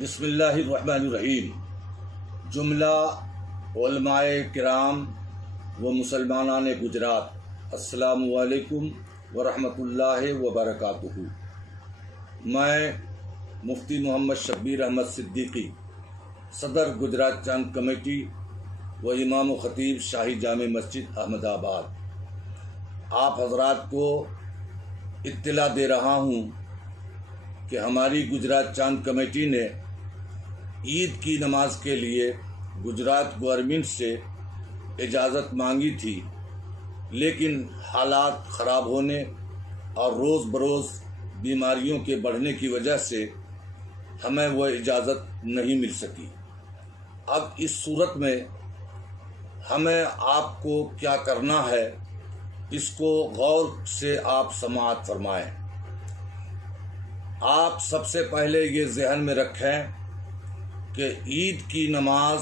بسم اللہ الرحمن الرحیم۔ جملہ علماء کرام و مسلمانان گجرات، السلام علیکم ورحمۃ اللہ وبرکاتہ۔ میں مفتی محمد شبیر احمد صدیقی، صدر گجرات چاند کمیٹی و امام و خطیب شاہی جامع مسجد احمد آباد، آپ حضرات کو اطلاع دے رہا ہوں کہ ہماری گجرات چاند کمیٹی نے عید کی نماز کے لیے گجرات گورنمنٹ سے اجازت مانگی تھی، لیکن حالات خراب ہونے اور روز بروز بیماریوں کے بڑھنے کی وجہ سے ہمیں وہ اجازت نہیں مل سکی۔ اب اس صورت میں ہمیں آپ کو کیا کرنا ہے، اس کو غور سے آپ سماعت فرمائیں۔ آپ سب سے پہلے یہ ذہن میں رکھیں کہ عید کی نماز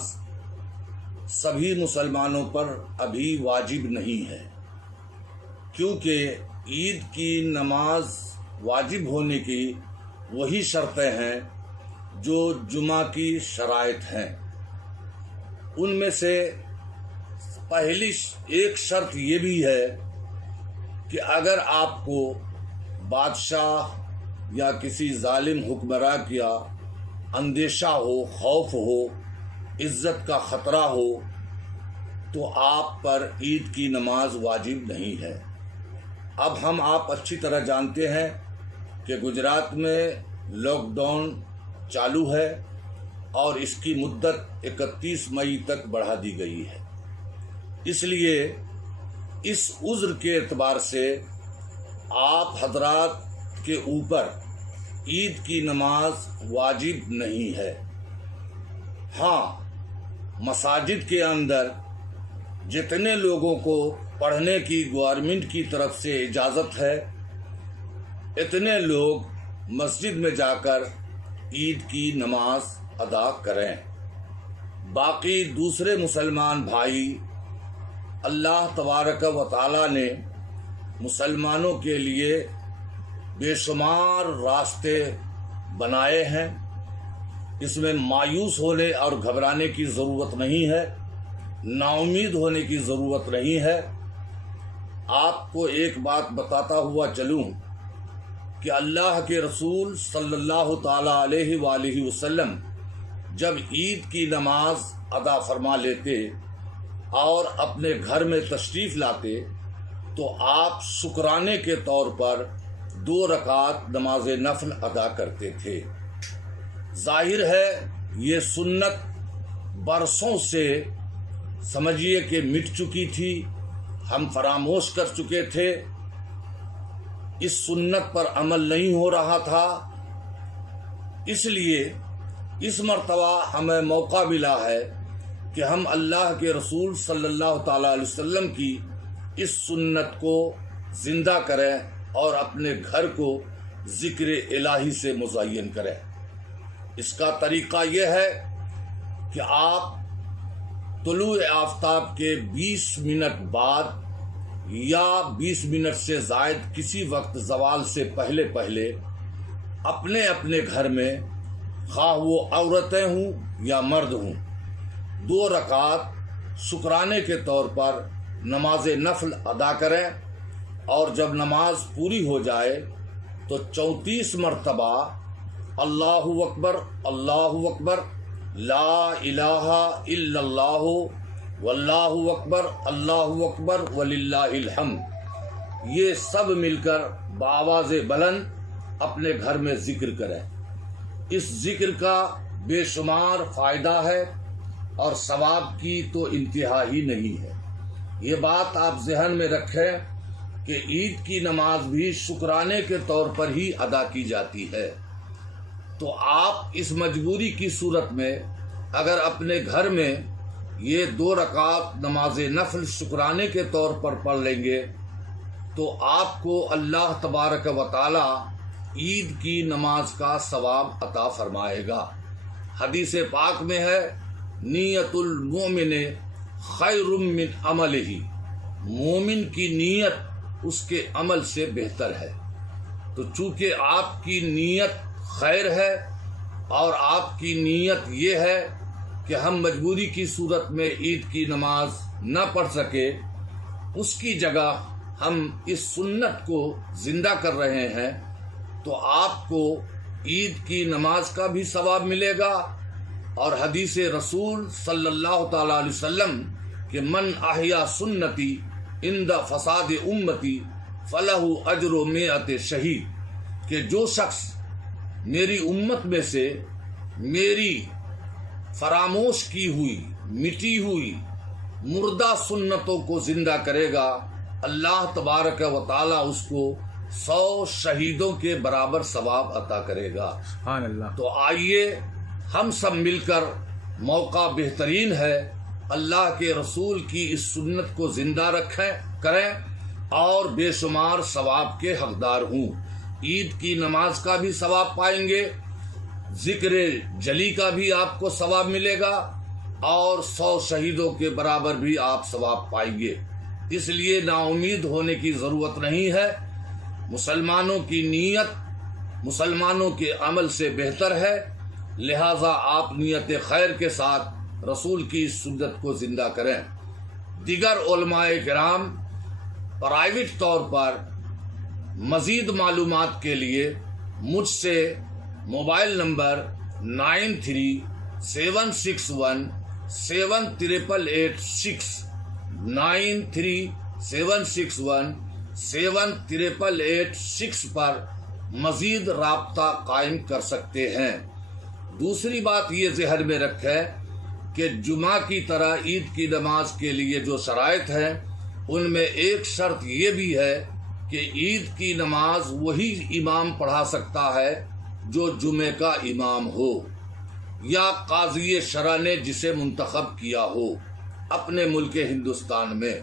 سبھی مسلمانوں پر ابھی واجب نہیں ہے، کیونکہ عید کی نماز واجب ہونے کی وہی شرطیں ہیں جو جمعہ کی شرائط ہیں۔ ان میں سے پہلی ایک شرط یہ بھی ہے کہ اگر آپ کو بادشاہ یا کسی ظالم حکمراں کیا اندیشہ ہو، خوف ہو، عزت کا خطرہ ہو، تو آپ پر عید کی نماز واجب نہیں ہے۔ اب آپ اچھی طرح جانتے ہیں کہ گجرات میں لاک ڈاؤن چالو ہے اور اس کی مدت 31 مئی تک بڑھا دی گئی ہے۔ اس لیے اس عذر کے اعتبار سے آپ حضرات کے اوپر عید کی نماز واجب نہیں ہے۔ ہاں، مساجد کے اندر جتنے لوگوں کو پڑھنے کی گورنمنٹ کی طرف سے اجازت ہے، اتنے لوگ مسجد میں جا کر عید کی نماز ادا کریں۔ باقی دوسرے مسلمان بھائی، اللہ تبارک و تعالی نے مسلمانوں کے لیے بے شمار راستے بنائے ہیں، اس میں مایوس ہونے اور گھبرانے کی ضرورت نہیں ہے، نا امید ہونے کی ضرورت نہیں ہے۔ آپ کو ایک بات بتاتا ہوا چلوں کہ اللہ کے رسول صلی اللہ تعالی علیہ وآلہ وسلم جب عید کی نماز ادا فرما لیتے اور اپنے گھر میں تشریف لاتے تو آپ شکرانے کے طور پر 2 رکعت نماز نفل ادا کرتے تھے۔ ظاہر ہے یہ سنت برسوں سے سمجھیے کہ مٹ چکی تھی، ہم فراموش کر چکے تھے، اس سنت پر عمل نہیں ہو رہا تھا۔ اس لیے اس مرتبہ ہمیں موقع ملا ہے کہ ہم اللہ کے رسول صلی اللہ تعالی علیہ وسلم کی اس سنت کو زندہ کریں اور اپنے گھر کو ذکر الہی سے مزین کریں۔ اس کا طریقہ یہ ہے کہ آپ طلوع آفتاب کے 20 منٹ بعد یا 20 منٹ سے زائد کسی وقت زوال سے پہلے اپنے اپنے گھر میں، خواہ وہ عورتیں ہوں یا مرد ہوں، 2 رکعت شکرانے کے طور پر نماز نفل ادا کریں، اور جب نماز پوری ہو جائے تو 34 مرتبہ اللہ اکبر اللہ اکبر، لا الہ الا اللہ، واللہ اکبر اللہ اکبر وللہ الحمد، یہ سب مل کر بآواز بلند اپنے گھر میں ذکر کریں۔ اس ذکر کا بے شمار فائدہ ہے اور ثواب کی تو انتہا ہی نہیں ہے۔ یہ بات آپ ذہن میں رکھیں کہ عید کی نماز بھی شکرانے کے طور پر ہی ادا کی جاتی ہے۔ تو آپ اس مجبوری کی صورت میں اگر اپنے گھر میں یہ 2 رکعت نماز نفل شکرانے کے طور پر پڑھ لیں گے تو آپ کو اللہ تبارک و تعالی عید کی نماز کا ثواب عطا فرمائے گا۔ حدیث پاک میں ہے، نیت المؤمن خیر من عملہ، مومن کی نیت اس کے عمل سے بہتر ہے۔ تو چونکہ آپ کی نیت خیر ہے اور آپ کی نیت یہ ہے کہ ہم مجبوری کی صورت میں عید کی نماز نہ پڑھ سکے، اس کی جگہ ہم اس سنت کو زندہ کر رہے ہیں، تو آپ کو عید کی نماز کا بھی ثواب ملے گا، اور حدیث رسول صلی اللہ تعالی علیہ وسلم کہ من احیا سنتی عند فساد امتی فلہ اجر مئت شہید، کہ جو شخص میری امت میں سے میری فراموش کی ہوئی، مٹی ہوئی مردہ سنتوں کو زندہ کرے گا، اللہ تبارک و تعالی اس کو 100 شہیدوں کے برابر ثواب عطا کرے گا۔ سبحان اللہ۔ تو آئیے ہم سب مل کر، موقع بہترین ہے، اللہ کے رسول کی اس سنت کو زندہ کریں اور بے شمار ثواب کے حقدار ہوں۔ عید کی نماز کا بھی ثواب پائیں گے، ذکر جلی کا بھی آپ کو ثواب ملے گا، اور 100 شہیدوں کے برابر بھی آپ ثواب پائیں گے۔ اس لیے نا امید ہونے کی ضرورت نہیں ہے۔ مسلمانوں کی نیت مسلمانوں کے عمل سے بہتر ہے، لہذا آپ نیت خیر کے ساتھ رسول کی اس سنت کو زندہ کریں۔ دیگر علماء کرام پرائیویٹ طور پر مزید معلومات کے لیے مجھ سے موبائل نمبر 9376178886 9376178886 پر مزید رابطہ قائم کر سکتے ہیں۔ دوسری بات یہ ذہن میں رکھیں کہ جمعہ کی طرح عید کی نماز کے لیے جو شرائط ہیں، ان میں ایک شرط یہ بھی ہے کہ عید کی نماز وہی امام پڑھا سکتا ہے جو جمعے کا امام ہو، یا قاضی شرع نے جسے منتخب کیا ہو اپنے ملک ہندوستان میں۔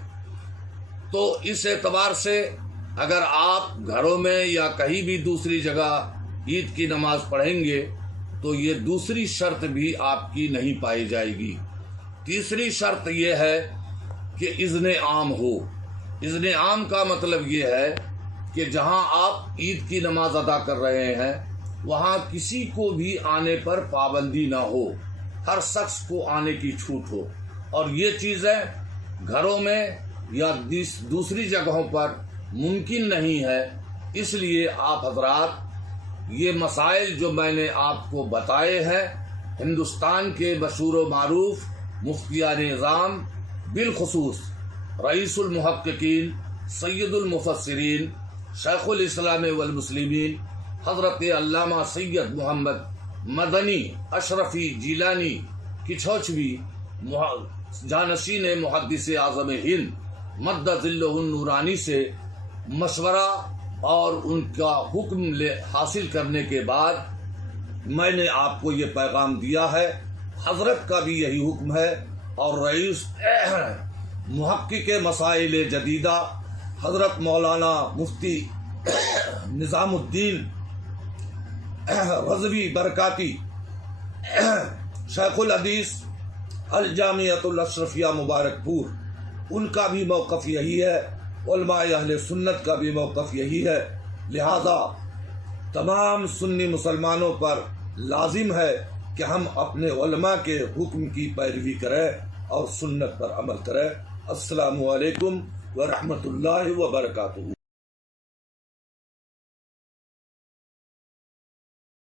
تو اس اعتبار سے اگر آپ گھروں میں یا کہیں بھی دوسری جگہ عید کی نماز پڑھیں گے تو یہ دوسری شرط بھی آپ کی نہیں پائی جائے گی۔ تیسری شرط یہ ہے کہ اذن عام ہو۔ اذن عام کا مطلب یہ ہے کہ جہاں آپ عید کی نماز ادا کر رہے ہیں وہاں کسی کو بھی آنے پر پابندی نہ ہو، ہر شخص کو آنے کی چھوٹ ہو، اور یہ چیزیں گھروں میں یا دوسری جگہوں پر ممکن نہیں ہے۔ اس لیے آپ حضرات یہ مسائل جو میں نے آپ کو بتائے ہیں، ہندوستان کے مشہور و معروف مفتیان نظام، بالخصوص رئیس المحققین، سید المفسرین، شیخ الاسلام والمسلمین حضرت علامہ سید محمد مدنی اشرفی جیلانی کچھوچوی، جانشین محدث اعظم ہند مد ظلہ النورانی سے مشورہ اور ان کا حکم حاصل کرنے کے بعد میں نے آپ کو یہ پیغام دیا ہے۔ حضرت کا بھی یہی حکم ہے، اور رئیس محقق مسائل جدیدہ حضرت مولانا مفتی نظام الدین رضوی برکاتی، شیخ الحدیث الجامعۃ الاشرفیہ مبارک پور، ان کا بھی موقف یہی ہے، علماء اہل سنت کا بھی موقف یہی ہے۔ لہذا تمام سنی مسلمانوں پر لازم ہے کہ ہم اپنے علماء کے حکم کی پیروی کریں اور سنت پر عمل کریں۔ السلام علیکم ورحمۃ اللہ وبرکاتہ۔